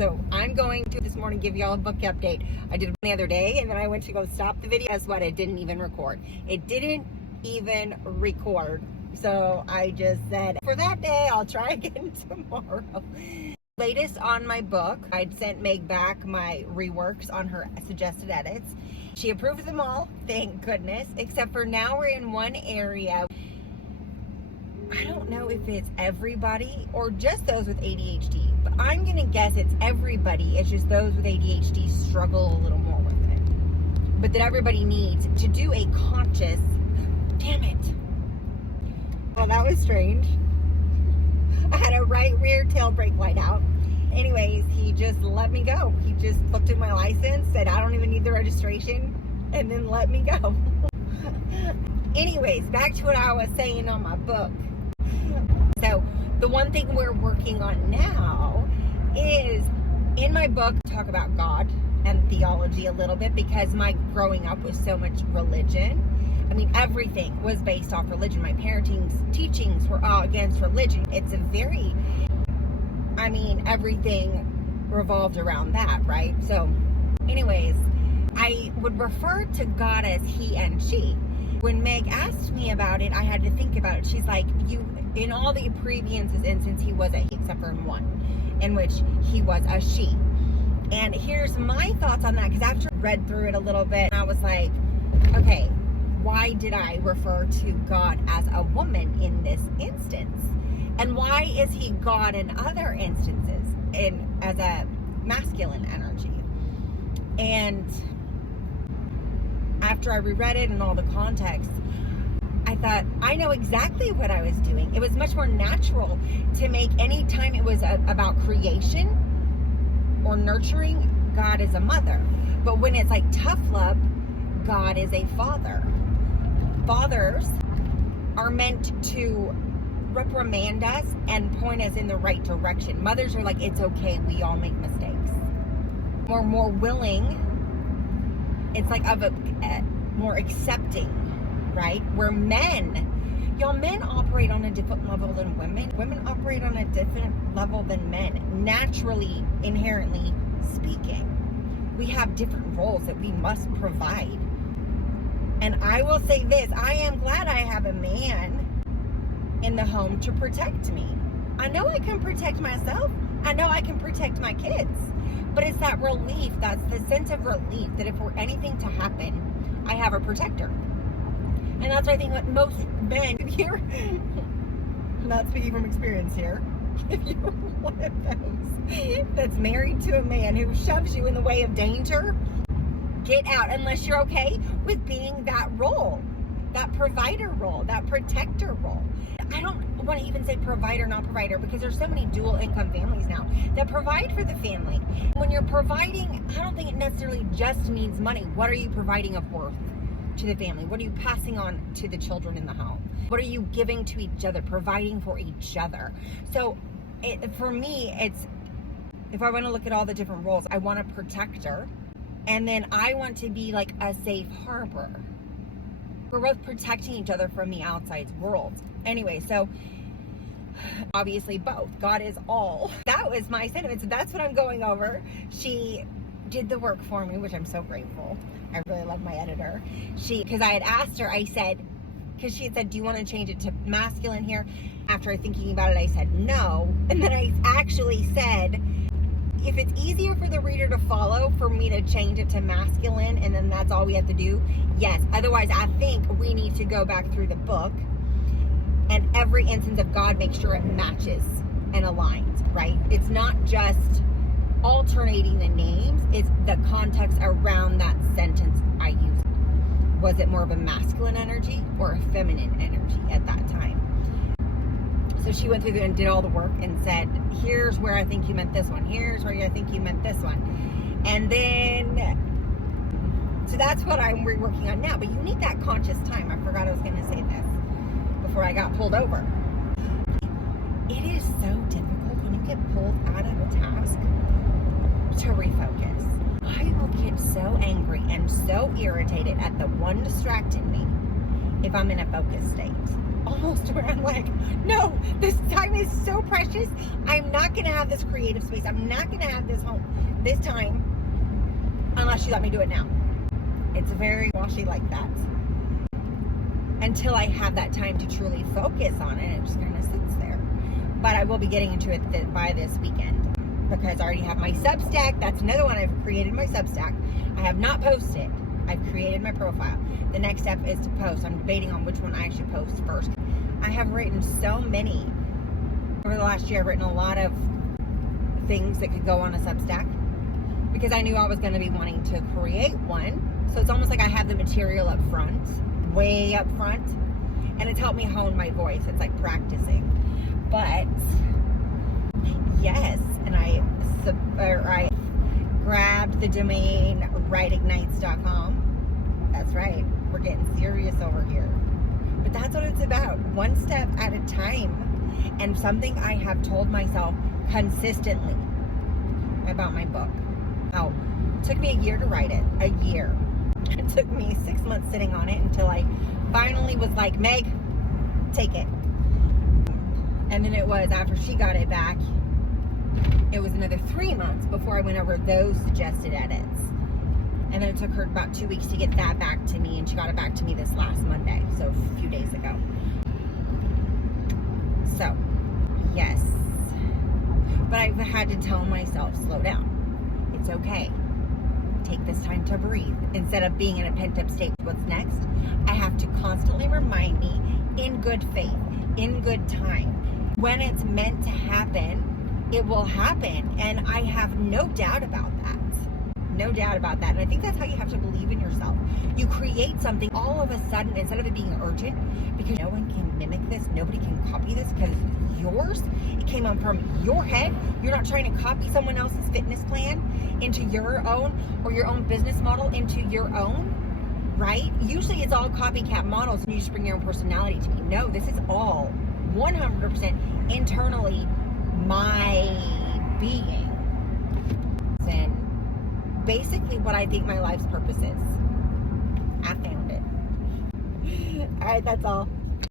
So I'm going to this morning give y'all a book update. I did it the other day, and then I went to go stop the video. Guess what? It didn't even record. It didn't even record. So I just said, for that day, I'll try again tomorrow. Latest on my book, I'd sent Meg back my reworks on her suggested edits. She approved them all, thank goodness, except for now we're in one area. I don't know if it's everybody or just those with ADHD, but I'm gonna guess it's everybody. It's just those with ADHD struggle a little more with it. But that everybody needs to do a conscious, damn it. Well, that was strange. I had a right rear tail brake light out. Anyways, he just let me go. He just looked at my license, said I don't even need the registration, and then let me go. Anyways, back to what I was saying on my book. So the one thing we're working on now is, in my book, talk about God and theology a little bit, because my growing up was so much religion. I mean, everything was based off religion. My parenting's teachings were all against religion. It's a very, everything revolved around that, right? So anyways, I would refer to God as he and she. When Meg asked me about it, I had to think about it. She's like, in all the previous instances, he was a he, except for in one, in which he was a she. And here's my thoughts on that, because after I read through it a little bit, I was like, okay, why did I refer to God as a woman in this instance? And why is he God in other instances as a masculine energy? And after I reread it and all the context, I thought, I know exactly what I was doing. It was much more natural to make any time it was about creation or nurturing, God is a mother. But when it's like tough love, God is a father. Fathers are meant to reprimand us and point us in the right direction. Mothers are like, it's okay, we all make mistakes. We're more willing, it's like of a more accepting, right? Where men operate on a different level than women. Women operate on a different level than men, naturally, inherently speaking. We have different roles that we must provide. And I will say this, I am glad I have a man in the home to protect me. I know I can protect myself. I know I can protect my kids. But it's that relief, that's the sense of relief that if for anything to happen, I have a protector. And that's what I think that most men here, not speaking from experience here, if you're one of those that's married to a man who shoves you in the way of danger, get out, unless you're okay with being that role, that provider role, that protector role. I don't want to even say provider, not provider, because there's so many dual income families now that provide for the family. When you're providing, I don't think it necessarily just means money. What are you providing of worth to the family? What are you passing on to the children in the home? What are you giving to each other, providing for each other? So for me, it's, if I want to look at all the different roles, I want a protector. And then I want to be like a safe harbor. We're both protecting each other from the outside world. Anyway, so obviously both. God is all. That was my sentiment. So that's what I'm going over. She did the work for me, which I'm so grateful. I really love my editor. Because I had asked her, I said, because she had said, do you want to change it to masculine here? After thinking about it, I said no. And then I actually said, if it's easier for the reader to follow, for me to change it to masculine, and then that's all we have to do, yes. Otherwise, I think we need to go back through the book and every instance of God, make sure it matches and aligns, right? It's not just alternating the names, it's the context around that sentence I used. Was it more of a masculine energy or a feminine energy at that time? So she went through and did all the work and said, here's where I think you meant this one. Here's where I think you meant this one. And then, so that's what I'm reworking on now. But you need that conscious time. I forgot I was going to say this before I got pulled over. It is so difficult when you get pulled out of a task to refocus. I will get so angry and so irritated at the one distracting me if I'm in a focus state. almost where I'm like, no, this time is so precious. I'm not going to have this creative space. I'm not going to have this time unless you let me do it now. It's very washy like that. Until I have that time to truly focus on it, it just kind of sits there. But I will be getting into it by this weekend because I already have my Substack. That's another one. I've created my Substack. I have not posted. I've created my profile. The next step is to post. I'm debating on which one I should post first. I have written so many. Over the last year, I've written a lot of things that could go on a Substack because I knew I was going to be wanting to create one. So it's almost like I have the material up front, way up front, and it's helped me hone my voice. It's like practicing. But yes, and I grabbed the domain writeignites.com. That's right, we're getting serious over here. But that's what it's about, one step at a time, and something I have told myself consistently about my book. Oh, it took me a year to write it, a year. It took me 6 months sitting on it until I finally was like, Meg, take it. And then it was after she got it back, it was another 3 months before I went over those suggested edits. And then it took her about 2 weeks to get that back to me, and she got it back to me this last Monday, so a few days ago. So, yes. But I've had to tell myself, slow down. It's okay. Take this time to breathe. Instead of being in a pent-up state, what's next? I have to constantly remind me, in good faith, in good time, when it's meant to happen, it will happen. And I have no doubt about that. No doubt about that. And I think that's how you have to believe in yourself. You create something all of a sudden, instead of it being urgent, because no one can mimic this, nobody can copy this because it's yours. It came on from your head. You're not trying to copy someone else's fitness plan into your own, or your own business model into your own, right? Usually it's all copycat models and you just bring your own personality to me. No, this is all 100% internally my being. And basically what I think my life's purpose is. I found it. All right, that's all.